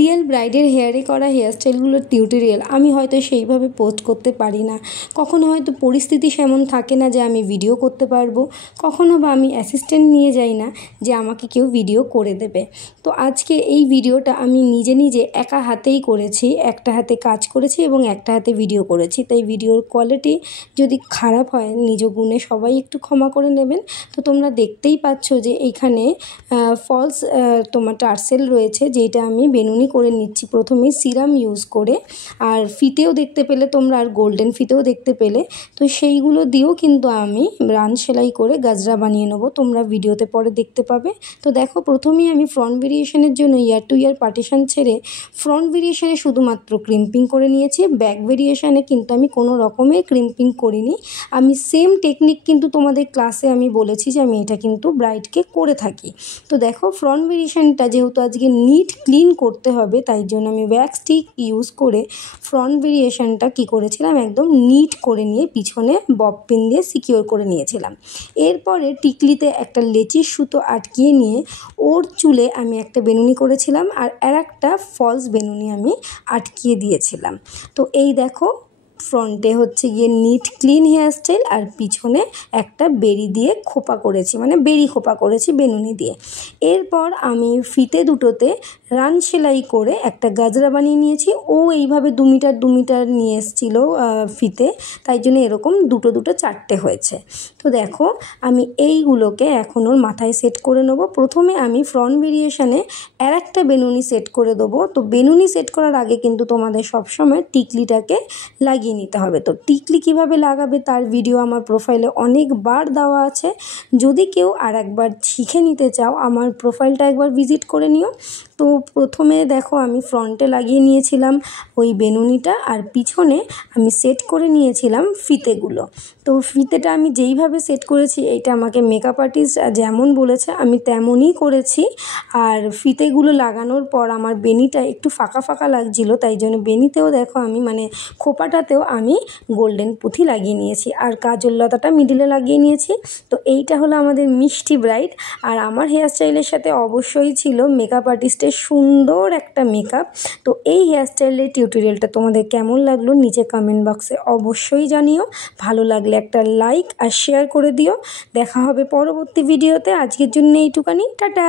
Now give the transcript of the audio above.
Real ব্রাইডের হেয়ারে করা হেয়ারস্টাইলগুলোর tutorial আমি হয়তো সেইভাবে পোস্ট করতে পারি না, কখনো হয়তো পরিস্থিতি সেমন থাকে না যে আমি ভিডিও করতে পারবো, কখনো বা আমি অ্যাসিস্ট্যান্ট নিয়ে যাই না যে আমাকে কেউ ভিডিও করে দেবে। তো আজকে এই ভিডিওটা আমি নিজে নিজে একা হাতেই করেছি, একটা হাতে কাজ করেছি এবং একটা হাতে ভিডিও করেছি, তাই ভিডিওর কোয়ালিটি যদি খারাপ হয় নিজ গুণে সবাই একটু ক্ষমা করে নেবেন। তো তোমরা দেখতেই পাচ্ছ যে এইখানে ফলস তোমার টার্সেল রয়েছে, যেটা আমি বেনুনি করে নিচ্ছি প্রথমেই সিরাম ইউজ করে, আর ফিতেও দেখতে পেলে তোমরা, আর গোল্ডেন ফিতেও দেখতে পেলে। তো সেইগুলো দিয়েও কিন্তু আমি রান সেলাই করে গাজরা বানিয়ে নেবো, তোমরা ভিডিওতে পরে দেখতে পাবে। তো দেখো, প্রথমেই আমি ফ্রন্ট ভেরিয়েশনের জন্য ইয়ার টু ইয়ার পার্টিশন ছেড়ে ফ্রন্ট ভেরিয়েশনে শুধুমাত্র ক্রিম্পিং করে নিয়েছি। ব্যাক ভেরিয়েশনে কিন্তু আমি কোনো রকমের ক্রিম্পিং করিনি। আমি সেম টেকনিক কিন্তু তোমাদের ক্লাসে আমি বলেছি যে আমি এটা কিন্তু ব্রাইডকে করে থাকি। তো দেখো, ফ্রন্ট ভেরিয়েশনটা যেহেতু আজকে নিট ক্লিন করতে হবে, তাই জন্য আমি ওয়্যাক্স স্টিক ইউজ করে ফ্রন্ট ভেরিয়েশনটা কী করেছিলাম, একদম নিট করে নিয়ে পিছনে বব পিন দিয়ে সিকিওর করে নিয়েছিলাম। এরপরে টিকলিতে একটা লেচির সুতো আটকিয়ে নিয়ে ওর চুলে আমি একটা বেনুনি করেছিলাম, আর একটা ফলস বেনুনি আমি আটকিয়ে দিয়েছিলাম। তো এই দেখো, ফ্রন্টে হচ্ছে গিয়ে নিট ক্লিন হেয়ারস্টাইল, আর পিছনে একটা বেরি দিয়ে খোপা করেছি, মানে বেরি খোপা করেছি বেনুনি দিয়ে। এরপর আমি ফিতে দুটোতে রান সেলাই করে একটা গাজরা বানিয়ে নিয়েছি। ও এইভাবে 2 মিটার 2 মিটার নিয়ে এসেছিলো ফিতে, তাই জন্য এরকম দুটো দুটো চারটে হয়েছে। তো দেখো, আমি এইগুলোকে এখন ওর মাথায় সেট করে নেবো। প্রথমে আমি ফ্রন্ট ভেরিয়েশনে আর একটা বেনুনি সেট করে দেবো। তো বেনুনি সেট করার আগে কিন্তু তোমাদের সবসময় টিকলিটাকে লাগিয়ে নিতে হবে। তো টিকলি কিভাবে লাগাবে তার ভিডিও আমার প্রোফাইলে অনেকবার দেওয়া আছে, যদি কেউ আর একবার শিখে নিতে চাও আমার প্রোফাইলটা একবার ভিজিট করে নিও। তো প্রথমে দেখো, আমি ফ্রন্টে লাগিয়ে নিয়েছিলাম ওই বেনুনিটা, আর পিছনে আমি সেট করে নিয়েছিলাম ফিতেগুলো। তো ফিতেটা আমি যেইভাবে সেট করেছি, এইটা আমাকে মেকআপ আর্টিস্ট যেমন বলেছে আমি তেমনই করেছি। আর ফিতেগুলো লাগানোর পর আমার বেনিটা একটু ফাঁকা ফাঁকা লাগছিলো, তাই জন্য বেনিতেও দেখো আমি মানে খোপাটাতেও আমি গোল্ডেন পুঁথি লাগিয়ে নিয়েছি, আর কাজল লতাটা মিডিলে লাগিয়ে নিয়েছি। তো এইটা হলো আমাদের মিষ্টি ব্রাইড। আর আমার হেয়ারস্টাইলের সাথে অবশ্যই ছিল মেকআপ আর্টিস্টের সুন্দর একটা মেকআপ। তো এই হেয়ারস্টাইলের টিউটোরিয়ালটা তোমাদের কেমন লাগলো নিচে কমেন্ট বক্সে অবশ্যই জানিও। ভালো লাগলে একটা লাইক আর শেয়ার করে দিও। দেখা হবে পরবর্তী ভিডিওতে। আজকের জন্য এইটুকানি, টাটা।